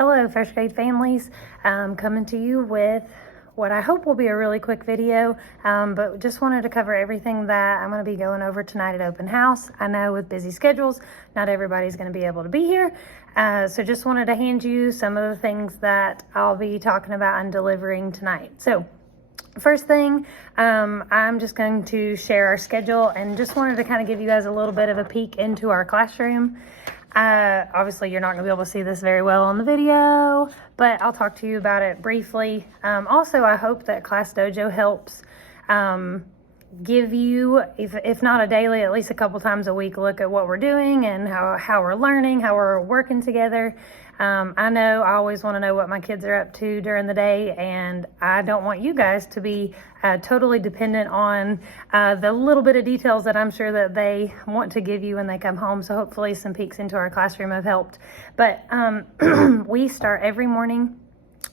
Hello, first grade families. Coming to you with what I hope will be a really quick video, but just wanted to cover everything that I'm going to be going over tonight at open house. I know with busy schedules, not everybody's going to be able to be here, so just wanted to hand you some of the things that I'll be talking about and delivering tonight. So first thing, I'm just going to share our schedule and just wanted to kind of give you guys a little bit of a peek into our classroom. Obviously you're not going to be able to see this very well on the video, but I'll talk to you about it briefly. Also, I hope that Class Dojo helps give you, if not a daily, at least a couple times a week, look at what we're doing and how we're learning, how we're working together. I know I always want to know what my kids are up to during the day, and I don't want you guys to be totally dependent on the little bit of details that I'm sure that they want to give you when they come home. So hopefully some peeks into our classroom have helped. But we start every morning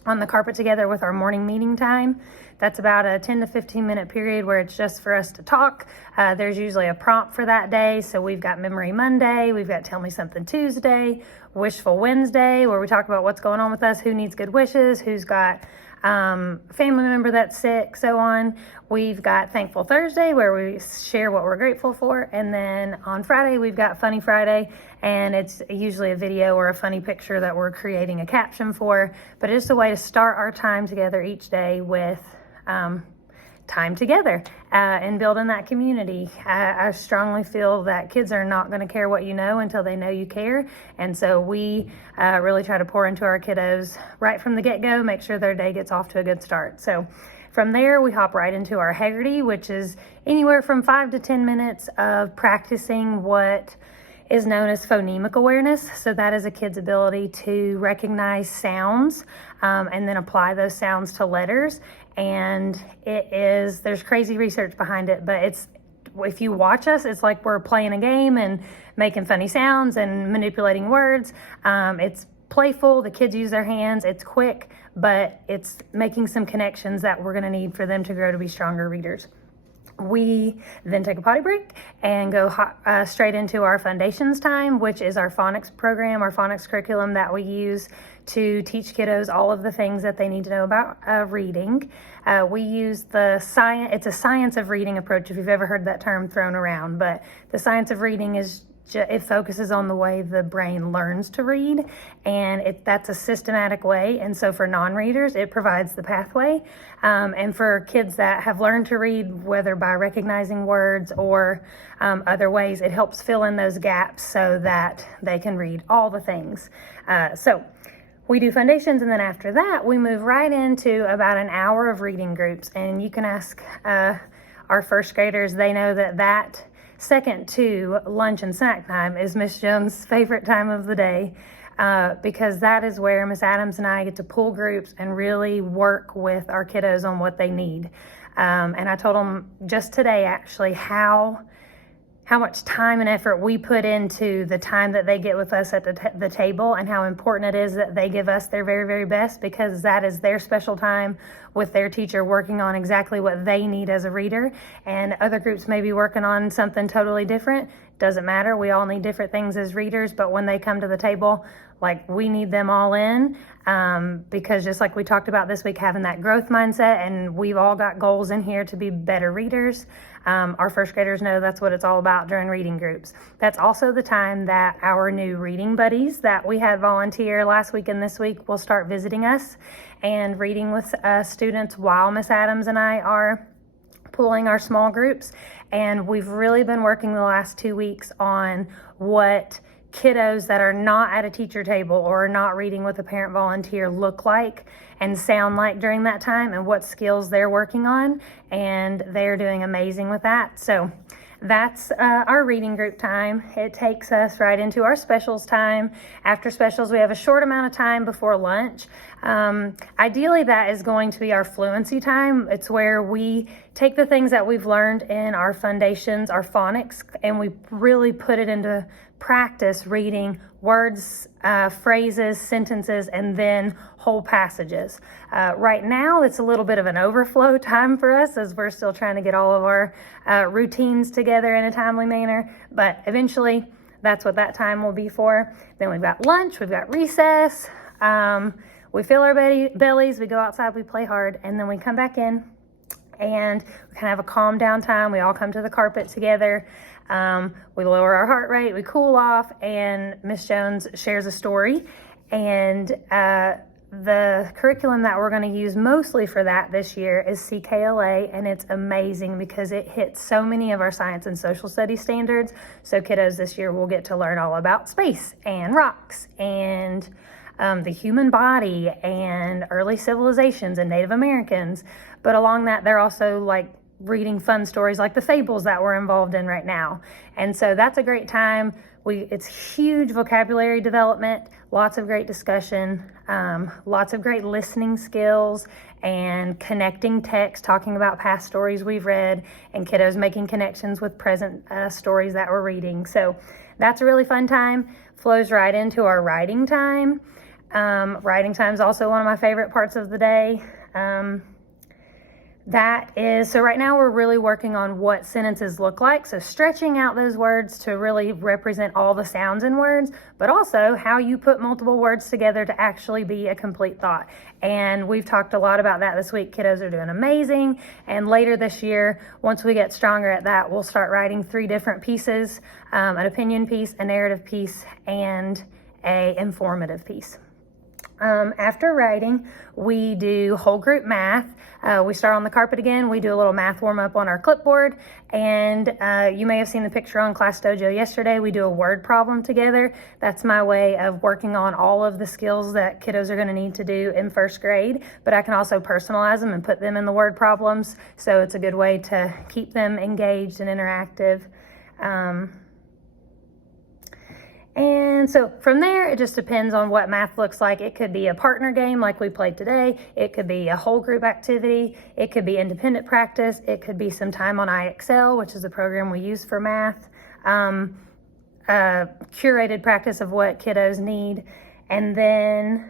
on the carpet together with our morning meeting time. That's about a 10 to 15 minute period where it's just for us to talk. There's usually a prompt for that day. So we've got Memory Monday, we've got Tell Me Something Tuesday, Wishful Wednesday, where we talk about what's going on with us, who needs good wishes, who's got family member that's sick, so on. We've got Thankful Thursday, where we share what we're grateful for. And then on Friday, we've got Funny Friday, and it's usually a video or a funny picture that we're creating a caption for. But it's a way to start our time together each day with time together and building that community. I strongly feel that kids are not going to care what you know until they know you care. And so we really try to pour into our kiddos right from the get-go, make sure their day gets off to a good start. So from there, we hop right into our Haggerty, which is anywhere from 5 to 10 minutes of practicing what is known as phonemic awareness. So that is a kid's ability to recognize sounds and then apply those sounds to letters. And there's crazy research behind it, but if you watch us, it's like we're playing a game and making funny sounds and manipulating words. It's playful, the kids use their hands, it's quick, but it's making some connections that we're gonna need for them to grow to be stronger readers. We then take a potty break and go straight into our foundations time, which is our phonics program, our phonics curriculum that we use to teach kiddos all of the things that they need to know about reading. We use it's a science of reading approach, if you've ever heard that term thrown around, but the science of reading it focuses on the way the brain learns to read, and that's a systematic way. And so for non-readers, it provides the pathway. And for kids that have learned to read, whether by recognizing words or other ways, it helps fill in those gaps so that they can read all the things. So we do foundations, and then after that, we move right into about an hour of reading groups. And you can ask our first graders, they know that second to lunch and snack time is Miss Jones' favorite time of the day, because that is where Miss Adams and I get to pull groups and really work with our kiddos on what they need. And I told them just today, actually, how much time and effort we put into the time that they get with us at the table, and how important it is that they give us their very, very best, because that is their special time with their teacher working on exactly what they need as a reader. And other groups may be working on something totally different. Doesn't matter. We all need different things as readers, but when they come to the table, like, we need them all in, because just like we talked about this week, having that growth mindset, and we've all got goals in here to be better readers. Our first graders know that's what it's all about during reading groups. That's also the time that our new reading buddies that we had volunteer last week and this week will start visiting us and reading with students while Miss Adams and I are pulling our small groups. And we've really been working the last 2 weeks on what kiddos that are not at a teacher table or are not reading with a parent volunteer look like and sound like during that time, and what skills they're working on, and they're doing amazing with that. So that's our reading group time. It takes us right into our specials time. After specials, we have a short amount of time before lunch. Ideally, that is going to be our fluency time. It's where we take the things that we've learned in our foundations, our phonics, and we really put it into practice reading words, phrases, sentences, and then whole passages. Right now, it's a little bit of an overflow time for us as we're still trying to get all of our routines together in a timely manner, but eventually that's what that time will be for. Then we've got lunch, we've got recess, We fill our bellies, we go outside, we play hard, and then we come back in and we kind of have a calm down time. We all come to the carpet together. We lower our heart rate, we cool off, and Miss Jones shares a story. And the curriculum that we're going to use mostly for that this year is CKLA, and it's amazing because it hits so many of our science and social studies standards. So kiddos this year will get to learn all about space and rocks and the human body and early civilizations and Native Americans. But along that, they're also like reading fun stories like the fables that we're involved in right now. And so that's a great time. It's huge vocabulary development, lots of great discussion, lots of great listening skills and connecting text, talking about past stories we've read, and kiddos making connections with present stories that we're reading. So that's a really fun time. Flows right into our writing time. Writing time is also one of my favorite parts of the day. So right now we're really working on what sentences look like. So stretching out those words to really represent all the sounds in words, but also how you put multiple words together to actually be a complete thought. And we've talked a lot about that this week. Kiddos are doing amazing. And later this year, once we get stronger at that, we'll start writing 3 different pieces, an opinion piece, a narrative piece, and a informative piece. After writing, we do whole group math. We start on the carpet again. We do a little math warm up on our clipboard. And you may have seen the picture on Class Dojo yesterday. We do a word problem together. That's my way of working on all of the skills that kiddos are going to need to do in first grade. But I can also personalize them and put them in the word problems. So it's a good way to keep them engaged and interactive. And so from there, it just depends on what math looks like. It could be a partner game like we played today. It could be a whole group activity. It could be independent practice. It could be some time on IXL, which is the program we use for math. Curated practice of what kiddos need. And then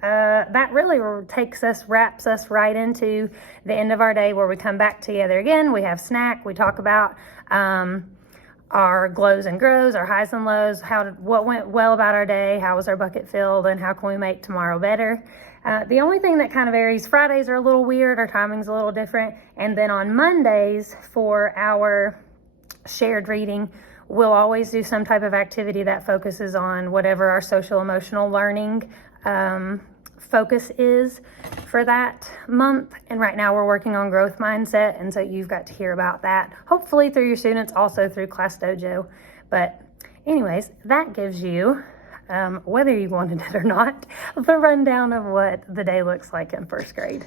that really wraps us right into the end of our day where we come back together again. We have snack. We talk about our glows and grows, our highs and lows, what went well about our day, how was our bucket filled, and how can we make tomorrow better. The only thing that kind of varies, Fridays are a little weird, our timing's a little different, and then on Mondays for our shared reading, we'll always do some type of activity that focuses on whatever our social emotional learning focus is for that month. And right now we're working on growth mindset, and so you've got to hear about that hopefully through your students, also through Class Dojo. But anyways, that gives you whether you wanted it or not, the rundown of what the day looks like in first grade.